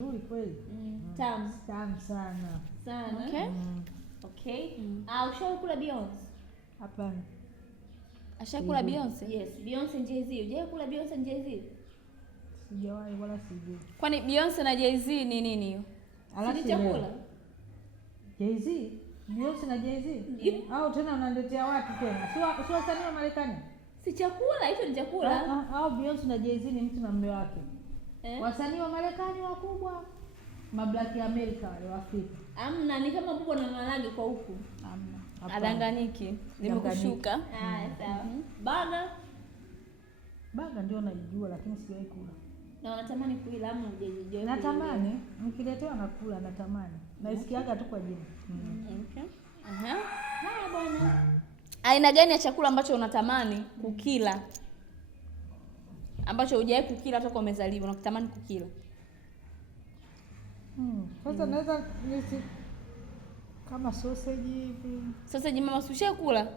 Nzuri kweli. Tamu. Tamu sana. Sana. Okay. Okay. Ushawahi kula Beyonce? Hapana. Ashakula Beyonce? Yes, Beyonce Jay-Z. Hujawahi kula Beyonce na Jay-Z? Sijawahi wala sijui. Kwani Beyonce na Jay-Z ni nini hiyo? Si chakula? Jay-Z? Beyonce na Jay-Z? Au tena unaletea watu tena? Si wasanii wa Marekani? Si chakula, hicho ni chakula. Au Beyonce na Jay-Z ni mtu na mume wake. Wasanii wa Marekani wakubwa. Mablack America wale wa Afrika. Amna, ni kama bubu na malagi kwa huku. Amna. Adanganiki. Nimekushuka. Sawa. Baga? Baga ndio naijua lakini sijawahi kula. Na unatamani kuila ama hujajijua? Natamani, mkiletewa nakula natamani. Naisikiaga tu kwa jina. Okay. Haya bwana. Aina gani ya chakula ambacho unatamani kukila? Ambacho hujawahi kukila hata kwa umezaliwa unakutamani kukila? Sasa naweza kama sausage hivi. Sausage mama, usishakula?